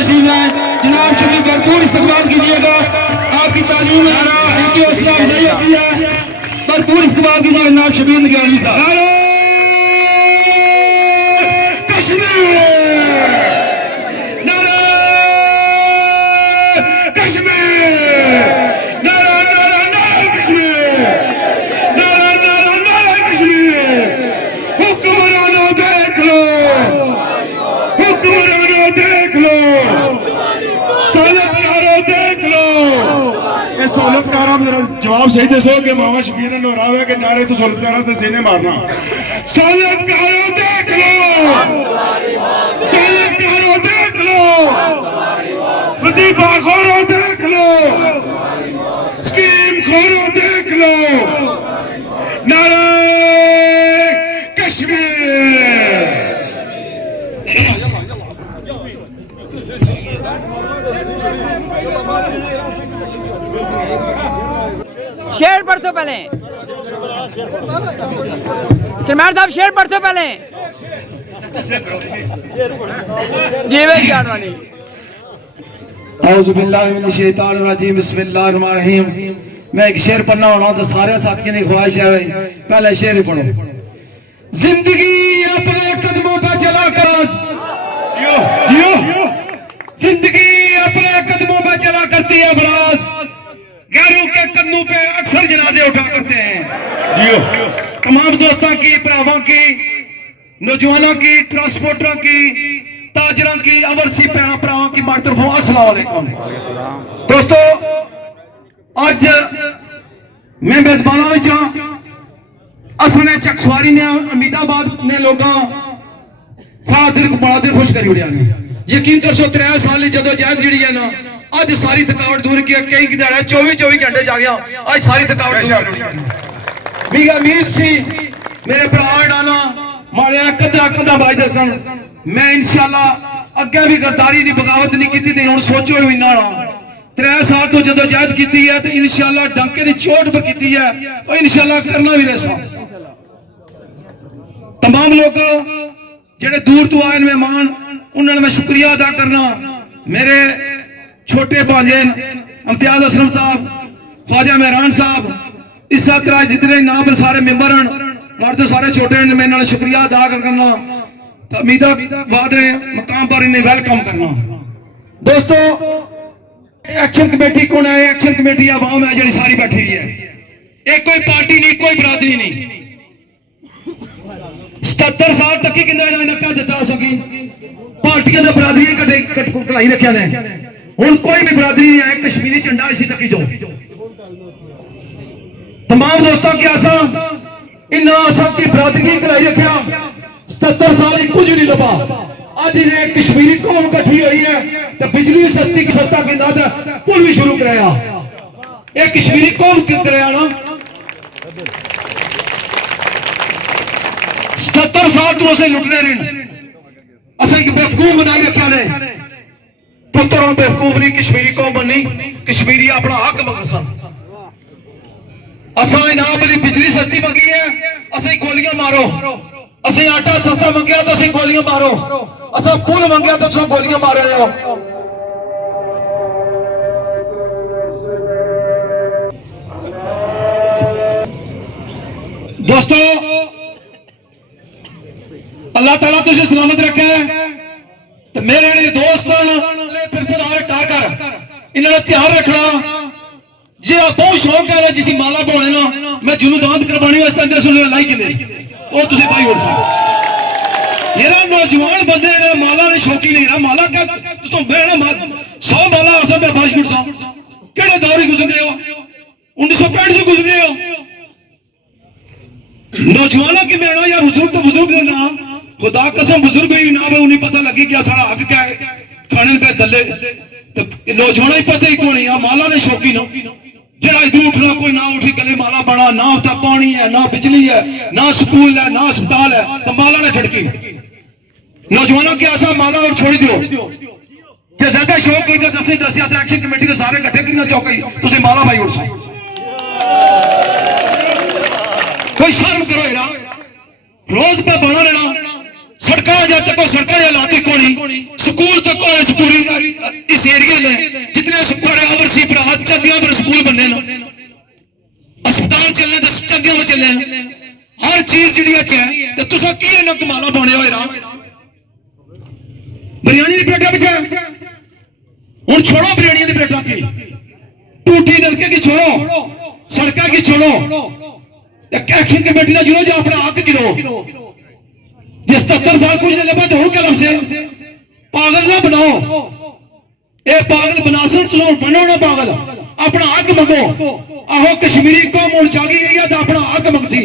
तशरीफ लाए, जनाब शरीफ भरपूर इस्तकबाल कीजिएगा। आपकी तालीम में इनकी हौसला अफजाई होती है, भरपूर इस्तकबाल कीजिएगा जनाब शबीर निगरानी साहब। कश्मीर जवाब सही दसो कि मामा शबीर ने दोहराया कि नारे तो सोलतकारा से सीने मारना। सोलतकारों देख लो, सोलतकारों देख लो, वजीफा खोरों देख लो, स्कीम खोरों देख लो, नारे कश्मीर। शेर पढ़ तो पहले, चरमैर साहब शेर पढ़ तो पहले। जी भाई जानवानी। औज़ु बिल्लाहि मिनश शैतानिर रजीम, बिस्मिल्लाहिर रहमानिर रहीम। मैं एक शेर पढ़ना होना तो सारे साथियों की ख्वाहिश है भाई पहले शेर ही पढ़ो। जिंदगी अपने कदमों पर चला कर, जियो जिंदगी अपने कदमों पर चला करती है बराज, गैरों के कदमों पे अक्सर जनाजे उठा करते हैं। जियो तमाम दोस्तों की, भरावां की, नौजवानों की, ट्रांसपोर्टरों की, ताजरों की, अवरसी भरावां की मार तरफों अस्सलाम वालेकुम। दोस्तों अज मैं मेजबाना विच असने चकसवारी ने अमीदाबाद ने लोगों सारा दिल बड़ा दिल खुश करी उड़िया ने। यकीन कर सो 3 साल जदोजहद जी है ना, अज सारी थकावट दूर की। कई दिहाड़े 24 घंटे जा गया, अज सारी थकावट दूर। भी उम्मीद सी मेरे भरा डाला माड़िया ने कदा कदा बाई दसन, मैं इंशाअल्लाह अगे भी गद्दारी नहीं बगावत नहीं की थी। हुण सोचो भी ना 3 साल तो जदोजहद की है तो इंशाअल्लाह डंके की चोट पर की है तो इंशाअल्लाह करना भी रहा। तमाम लोग जेडे दूर तो आए मेहमान उन्होंने मैं शुक्रिया अदा करना। मेरे छोटे भांजे इम्तियाज असलम साहब, ख्वाजा मेहरान साहब, इस तरह जितने नाम पर सारे मेंबर हैं और तो सारे छोटे हैं, मैं इन्होंने शुक्रिया अदा करना। तो अमीदाबाद ने मकाम पर इन्हें वेलकम करना। दोस्तों एक्शन कमेटी कौन है? एक्शन कमेटी आवाम है जी सारी बैठी हुई है। एक कोई पार्टी नहीं, कोई बरादरी नहीं। 77 साल तक ही नक्का जिता सकी पार्टियां तो बरादरी कलाई रखा ने। हुण कोई भी बरादरी नहीं है, कश्मीरी झंडा इसी तक ही जो। तमाम दोस्तों की आसा इन सबकी बरादरी कलाई रखा। 77 साल कुछ नहीं लभा। अज ये कश्मीरी कौम कट्ठी हुई है तो बिजली सस्ती सस्ता कहता पुल भी शुरू कराया। ये कश्मीरी कौम कराया ना। 77 साल तो असें लुटने रहे, असें बेवकूफ बनाई रखा ने। पुत्र हम बेवकूफ नहीं, कश्मीरी कौम बनी, कश्मीरी अपना हक मंग सन। असा इनाम वाली बिजली सस्ती मंगी है, असें गोलियां मारो। असें आटा सस्ता मंगया तो असें गोलियां मारो। असा पुल मंगया तो तुम गोलियां मार रहे हो। दोस्तों अल्लाह ताला तुझे सलामत रखे। तो मेरे दोस्त फिर से इन्होंने ध्यान रखना। जे बहुत शौक है जिसी माला पाने ना, मैं जुनू दांत करवानी वास्ते लाई कि वो तुम पाई उड़ सकते। ये नौजवान बंदे माला ने शौकी नहीं रहा। माला क्या तुम बहना 100 माला असम में बाज गुट केड़े दौर गुजरे हो? 1965 से गुजरे हो। नौजवानों की बहना या बुजुर्ग तो बुजुर्ग ना, खुदा कसम बुजुर्ग ही ना उन्हें पता लगे क्या सारा हक क्या है खाने पे दले। तो नौजवान ही पता ही कौन है माला ने शौकी ना। जरा इधर उठना कोई ना उठी गले माला बना ना, तो पानी है ना, बिजली है ना, स्कूल है ना, अस्पताल है, तो माला ने ठड़की। नौजवानों की आशा माला और छोड़ दो। जो ज्यादा शौक कोई तो दस एक्शन कमेटी ने सारे कट्ठे कितना चौका तुम माला भाई उठ सको। कोई शर्म करो यार, रोज पे बना रहना। सड़क जा तको सड़क लाती कोनी, स्कूल तक पूरी इस एरिया ने जितने बड़े ओवरसी भरा चंदियां पर स्कूल बनने न अस्पताल चलने तो चंदियां में चलने हर चीज जी अच्छी है तो तुसा की इन्ना कमाला पाने हो राम बिरयानी की प्लेटा पिछा हूं छोड़ो बिरयानी की प्लेटा की टूटी नलके की छोड़ो सड़का की छोड़ो एक्शन कमेटी ना जुड़ो जो अपना हक गिरो जिस 70 साल कुछ नहीं लगा तो कलम से पागल ना बनाओ ए पागल बनासन चलो बनो ना पागल अपना हक मंगो आहो कश्मीरी कौम हुण जागी गई है तो अपना हक मंगती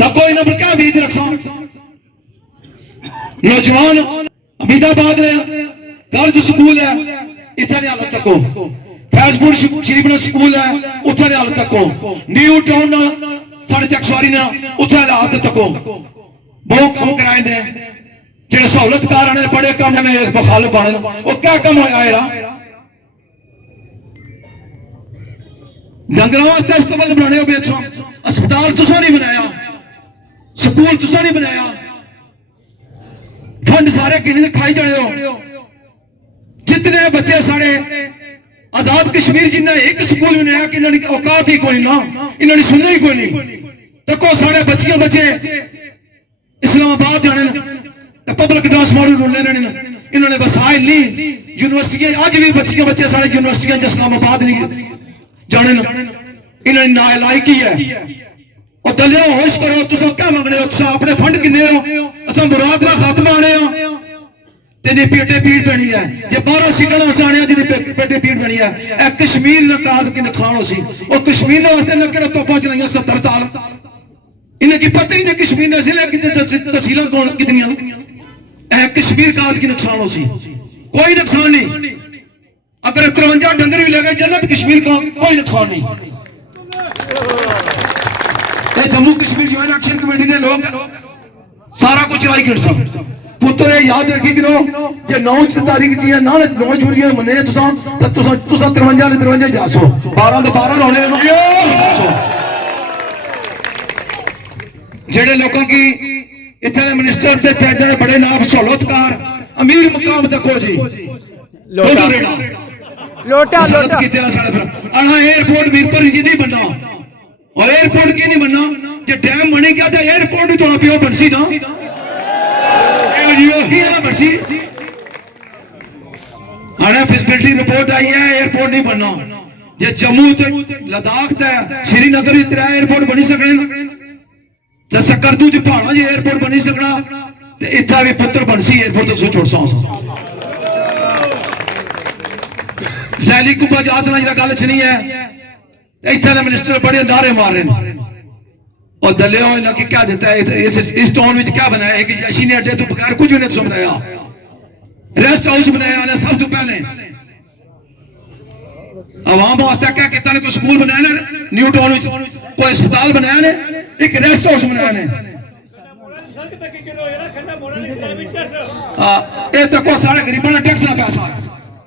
तब कोई ना पर क्या उम्मीद रखसा नौजवान अमीदाबाद में गर्ज स्कूल है इतने ने हालत तको फैजपुर शरीफना स्कूल है उथे ने हालत तको न्यू टाउन साढ़े चकसवारी ने उथे हालत तको बहुत कम कराए ने जेडे सहूलतकार ने बड़े कम में मुखालिफ बने वो क्या कम होया है डंगरों वास्ते इस्तेमाल बनाने हो बेचो अस्पताल तुसा नहीं बनाया स्कूल तुसा नहीं बनाया फंड सारे किन्ने खाई जाने हो जितने बच्चे सारे आजाद कश्मीर जिन्हें एक स्कूल बनाया कि इन्होंने औकात ही कोई ना इन्होंने सुनना ही कोई नहीं तो को सारे बच्चियां बच्चे इस्लामाबाद जाने तो पब्लिक ट्रांसपोर्ट रोले रहने इन्होंने वसाइल नहीं यूनिवर्सिटी अज भी बच्चियां बच्चे सारे यूनिवर्सिटियां इस्लामाबाद नहीं जाने इन्होंने नालायकी है और दलिया होश करो तुम क्या मंगने हो तुम अपने फंड किन्ने हो असा मुराद ना खत्म आने हो तेरी पेटे पीड़ पैनी है जे 12 सीटां आने तेरी पेटे पीड़ पैनी है ए कश्मीर नकाज की नुकसान हो सी और कश्मीर वास्ते ने केड़ा तोपा चलाइयां 70 साल इन्हें की पता ही नहीं कश्मीर ने जिले कितने तहसीलां कौन कितनियां ए कश्मीर काज की नुकसान हो सी कोई नुकसान नहीं अगर 53 डंगर भी लगे जन्नत कश्मीर का कोई नुकसान नहीं Jammu Kashmir joint action committee ने लोग सारा कुछ चलाई कर सब पुत्र याद रखी गिरो जे 9 तारीख जी ना 9 जून मने तुसा तो तुसा 53 ने 53 जासो 12 तो 12 होने जेडे लोगों की इतने मिनिस्टर ते जेडे बड़े नाम सहूलतकार अमीर मकाम तक हो जी लोटा लोटा लोटा किते साडे आना एयरपोर्ट मीरपुर जी नहीं बनना और एयरपोर्ट की नहीं बनना जे डैम बने गया तो एयरपोर्ट भी थोड़ा पियो बनसी ना बनसी हाँ फिजिबिलिटी रिपोर्ट आई है एयरपोर्ट नहीं बनना जे जम्मू ते लद्दाख ते श्रीनगर त्रै एयरपोर्ट बनी सकने ते सकरदू ते पहाड़ा जी एयरपोर्ट बनी सकना ते इत्था भी पुत्र बनसी एयरपोर्ट तो छोड़ सा जैली कुंभा जात ना जरा गल नहीं है इतने मिनिस्टर बड़े नारे मार रहे हैं और दलिया इन्होंने क्या देता है इस टाउन में क्या बनाया एक यशी ने अड्डे तो बगैर कुछ नहीं बनाया रेस्ट हाउस बनाया ने सब तो पहले आवाम वास्ते क्या कहता ने कोई स्कूल बनाया ना न्यू टाउन में कोई अस्पताल बनाया ने एक रेस्ट हाउस बनाया ने ये तो को सारे गरीबों ने टैक्स ना पैसा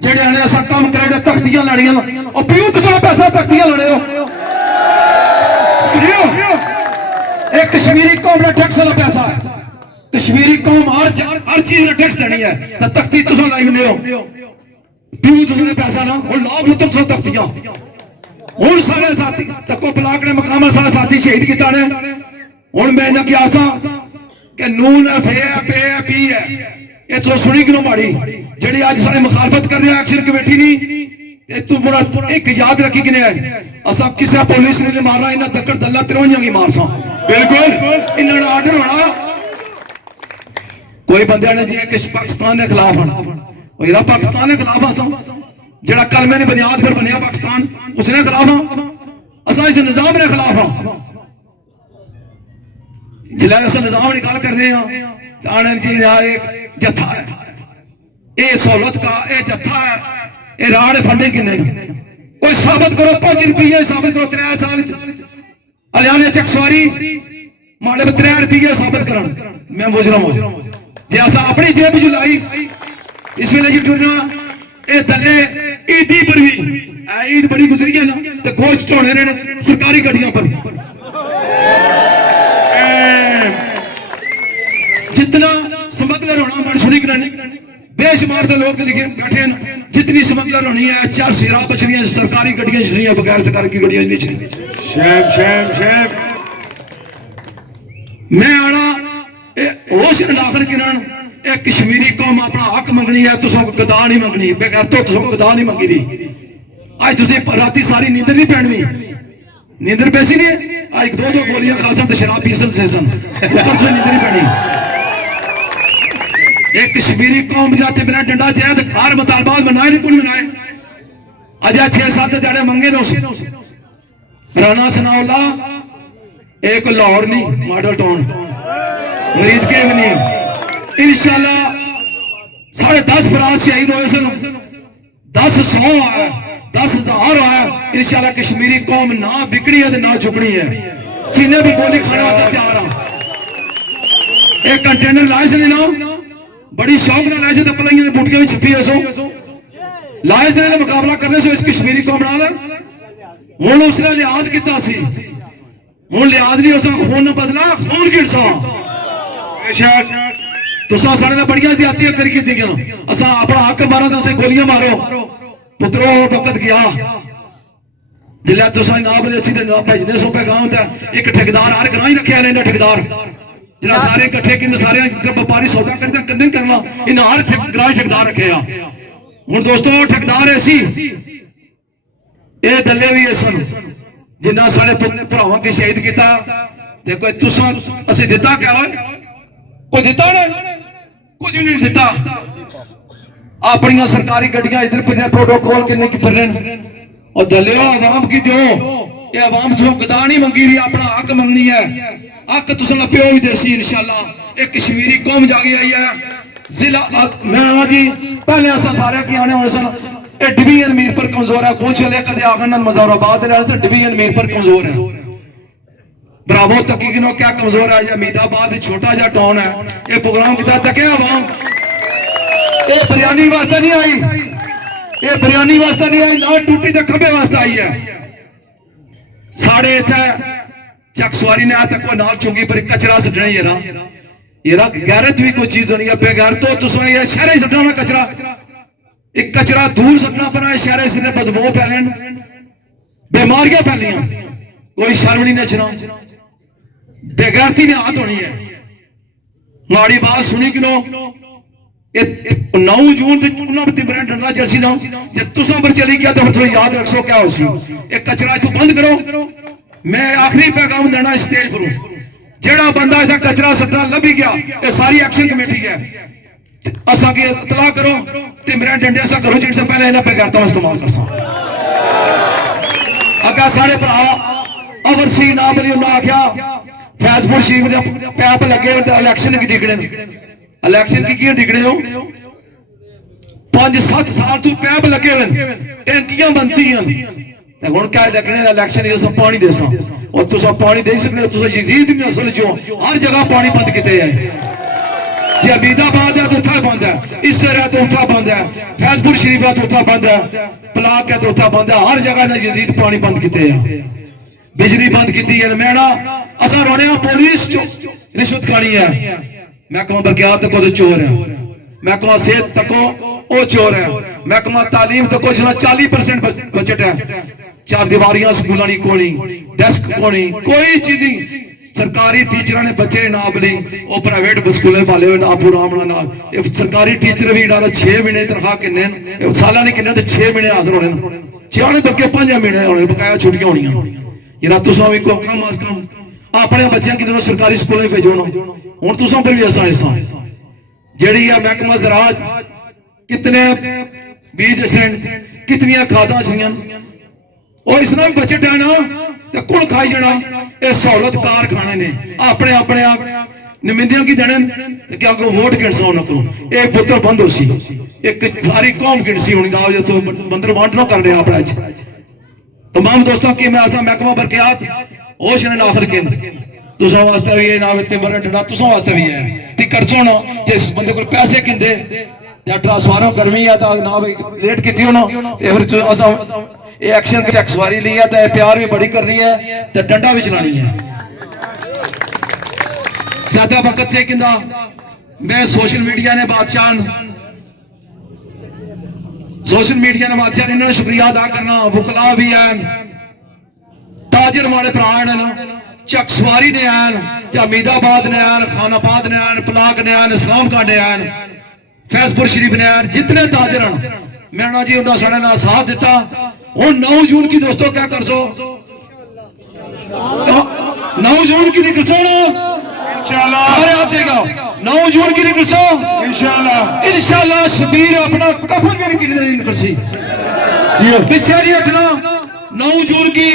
जेडे आने असा काम करे तख्तियां लाड़ियां और पियो तो पैसा तख्तियां लड़े हो एक कश्मीरी कौम का टैक्स वाला पैसा है कश्मीरी कौम हर चीज का टैक्स देनी है तो तख्ती तुम लाई हुने हो पियो तुमने पैसा ना और लाभ पुत्र तुम तख्तियां हुन सारे साथी तको ब्लाक ने मकाम सारे साथी शहीद किया ने हुन मैं इन्हें क्या आसा कि नून एफ ए पे पी है ये तो सुनी क्यों माड़ी जेडी आज सारे मुखालफत कर रहे हैं एक्शन कमेटी नहीं तू बड़ा एक याद रखी कि असा किसी पुलिस ने मारना इन्हें दक्कड़ दल्ला 53 की मार सा बिल्कुल इन्होंने आर्डर होना कोई बंदे ने जी किस पाकिस्तान के खिलाफ होना पाकिस्तान के खिलाफ असा जेड़ा कलमे ने बुनियाद पर बनया पाकिस्तान उसने खिलाफ हाँ असा इस निजाम के खिलाफ हाँ जिला अस निजाम की गल कर रहे हैं तो आने जी यार एक जत्था है ये सहूलत का ये जत्था है ये राड़ फंडे किन्ने कोई साबित करो 5 रुपये साबित करो 3 साल हरियाणा चकसवारी माड़े 3 रुपये साबित कर मैं मुजरम हूं जे असा अपनी जेब च लाई इस वेले जी टुरना ये दले ईदी पर भी ईद बड़ी गुजरी है ना तो गोश्त ढोने ने सरकारी गड्डियों पर जितना स्मगलर होना बड़ी सुनी कराने बेशुमार से लोग लिखे बैठे हैं जितनी स्मगलर होनी है 4 सिरा बचनियां सरकारी गड्डियां चलनियां बगैर सरकार की गड्डियां नहीं चलनी शेम शेम शेम मैं आना होश नाखर किरण एक कश्मीरी कौम अपना हक मंगनी है तुसों को गदा नहीं मंगनी बगैर तो तुसों को गदा नहीं मंगी रही आज तुसी राती सारी नींद नहीं पैनी नींदर पैसी नहीं है आज 2-2 गोलियां खा सन शराब पी सन से सन ऊपर से नींद नहीं पैनी एक कश्मीरी कौम जाते बिना डंडा चाहे तो हर मुतालबात मनाए नहीं कौन मनाए अजा 6-7 जाने मंगे ने उसे राना सनाउल्ला एक लाहौर नहीं मॉडल टाउन मरीद के भी नहीं इंशाल्लाह 10.5 फराज शहीद हुए सन 10,100 आया 10,000 आया इंशाल्लाह कश्मीरी कौम ना बिगड़ी है ना झुकनी है सीने भी गोली खाने वास्ते तैयार हाँ एक कंटेनर लाए से ना बड़ी शौक ना लाए से पलाइया ने बुटके में छुपी है सो लाए से मुकाबला करने से इस कश्मीरी कौम नाल हुण उसने लिहाज किया सी हुण लिहाज नहीं उसने खून बदला खून किड़सा तुसा साढ़े नाल बड़ियां ज्यादतियां करी कीतियां असा अपना हक मारा तो गोलियां मारो पुत्रो वक्त गया जिला तुसा ना बोले अच्छी भेजने सो पैगाम एक ठेकेदार हर ग्रां ही रखा इन्हें ठेकेदार जिला सारे इकट्ठे कि सारे व्यापारी सौदा करते कन्ने करना इन्हें हर ग्रां ठेकेदार रखे हुण दोस्तों ठेकेदार ऐसी ये दले भी सन जिन्ना साढ़े भरावां के शहीद किया देखो तुसा असी दिता क्या कोई दिता ना कुछ नहीं दिता अपनी सरकारी गड्डियां इधर फिरने प्रोटोकॉल किन्ने की फिरने और दलियो आवाम की दो ये आवाम तुम गदा नहीं मंगी रही अपना हक मंगनी है हक तुम प्यो भी देसी इंशाल्लाह एक कश्मीरी कौम जागी आई है जिला मैं जी पहले असा सारे की आने वाले सन ये डिवीजन मीरपुर कमजोर है कुछ ले कदे आखन मज़ाराबाद डिवीजन मीरपुर कमजोर है ब्रावो तकी किनो क्या कमजोर है या मीदाबाद छोटा जा टाउन है ये प्रोग्राम किता तक है आवाम ये बिरयानी वास्ते नहीं आई ये बिरयानी वास्ते नहीं आई ना टूटी तो खंबे वास्ते आई है साढ़े इतने चक सवारी ने आज तक कोई नाल चुंगी पर कचरा सटना ये ना गैरत भी कोई चीज होनी है बेगैर तो तुम ये शहर ही सटना में कचरा एक कचरा दूर सटना पड़ा है शहर से बदबू फैलन बीमारियां फैलियां कोई शर्म नहीं नचना बेगैरती ने हाथ होनी है माड़ी बात सुनी कि 9 जून डंडा जर्सी ना तुसा पर चली गया तो फिर याद रखो क्या हो सी एक कचरा तू बंद करो मैं आखिरी पैगाम देना स्टेज पर जेड़ा बंदा इधर कचरा सटना लभी गया ये सारी एक्शन कमेटी है असा की इतला करो तिमरा डंडे सा करो जिनसे पहले इन्हें बेगैरता इस्तेमाल कर सा अगर सारे भरा अवर सी ना बली उन्हें आख्या फैजपुर शरीफ ने पैप लगे इलेक्शन की डिगने इलेक्शन की डिगने हो 5-7 साल तू पैप लगे टैंकियां बनती हैं हुण क्या लगने इलेक्शन ये सब पानी दे सा और तुसा पानी दे सकने तुसा यजीद दी नस्ल जो हर जगह पानी बंद किते है जे अमीदाबाद है तो उठा बंद है इसर है तो उठा बंद है फैजपुर शरीफ है तो उठा बंद है पलाक है तो उठा बंद है हर जगह ने यजीद पानी बंद किते है बिजली बंद की है मैं असा रोने पुलिस रिश्वत खानी है महकमा बरकियात तको तो चोर है महकमा सेहत तको वो चोर है महकमा तालीम तको जिसका 40% बजट है 4 दीवारियां स्कूलों की कोनी डेस्क कोनी कोई चीज नहीं सरकारी टीचर ने बच्चे ना बली वो प्राइवेट स्कूलों वाले ना पूरा ना सरकारी टीचर भी 6 महीने तनख्वाह किन्ने साल नहीं किन्ने 6 महीने हाजिर होने 6 बल्कि 5 महीने होने बकाया छुट्टियां होनी ये तुसा भी कम अज कम अपने बच्चों की सरकारी स्कूलों में भेजो हूं तुसा पर भी ऐसा हिस्सा जी है महकमा ज़राअत कितने बीज कितनी खादा छियां और इसना भी बजट है ना तो कुल खाई जाना ये सहूलत कारखाने ने अपने अपने निमिंदियां की देने क्या वोट गिनसा उन्होंने एक पुत्र बंद हो सी एक सारी कौम गिनसी होनी जो बंदर बांटना कर रहे अपना तमाम दोस्तों की मैं आसा महकमा बरकियात होश ने आखिर के तुसा वास्ते भी है ना तिमरा डंडा तुसा वास्ते भी है ती करजो ना ते इस बंदे को पैसे किंदे या ट्रांसफार्मर गर्मी है तो ना भाई लेट कीती हो ना ते फिर असा ये एक्शन चेक सवारी ली है तो प्यार भी बड़ी कर रही है तो डंडा भी चलानी है ज्यादा वक्त से किंदा मैं सोशल मीडिया ने बादशाह सोशल मीडिया ने माध्यम इन्होंने शुक्रिया अदा करना वकला भी हैं ताजर माड़े भरा ने ना चक सवारी ने आन अमीदाबाद ने आन खानाबाद ने आन पलाक ने आन इस्लाम का ने आन फैजपुर शरीफ ने आन जितने ताजर हैं मैं जी उन्होंने साढ़े ना साथ दिता हूँ 9 जून की दोस्तों क्या कर सो 9 जून की निकल सो ना इंशाल्लाह सारे आ जाएगा 9 जून की निकल सो इंशाल्लाह शबीर अपना कफन भी नहीं निकल सी पीछे नहीं हटना 9 जून की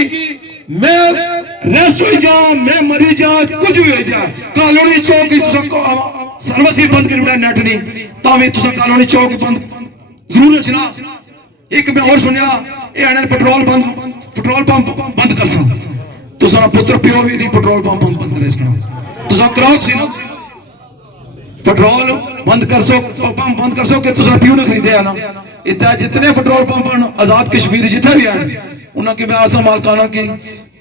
मैं रेस्ट हो जा मैं मरी जा कुछ भी हो जा कॉलोनी चौक सर्विस ही बंद कर नेट नहीं तावी तुसा कॉलोनी चौक बंद जरूर रचना एक मैं और सुनिया ये आने पेट्रोल पंप बंद कर सा तुसा पुत्र प्यो भी नहीं पेट्रोल पंप बंद करे इसका तुसा कराओ सी ना पेट्रोल बंद कर सो पंप बंद कर सो कि तुसा प्यो ने खरीदे ना इतना जितने पेट्रोल पंप आजाद कश्मीर जिथे भी हैं उन्होंने कि मैं आसा मालकाना की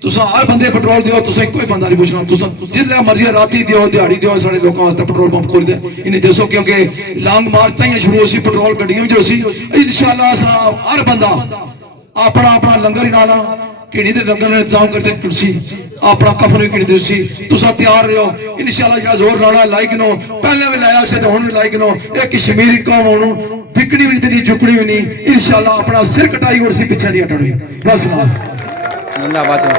तुसा हर बंदे पेट्रोल दियो तुसा कोई बंदा नहीं पूछना तुसा जिल्ले मर्जी राती दियो दिहाड़ी दियो सारे लोगों वास्ते पेट्रोल पंप खोल दे इन्हें दसो क्योंकि लॉन्ग मार्च ताई शुरू होसी पेट्रोल गड्डियां जो सी इंशाल्लाह साहब हर बंदा अपना अपना लंगर ही डाला किणी दे लंगर इंतजाम करते कुर्सी अपना कफन भी किणी देसी तुसा तैयार रहो इंशाल्लाह या जोर लाना लाइक नो पहले भी लाया से तो हुन भी लाइक नो एक कश्मीरी कौम होनु बिकनी भी नहीं झुकनी भी नहीं इंशाल्लाह अपना सिर कटाई और सी पीछे नहीं हटनी बस ना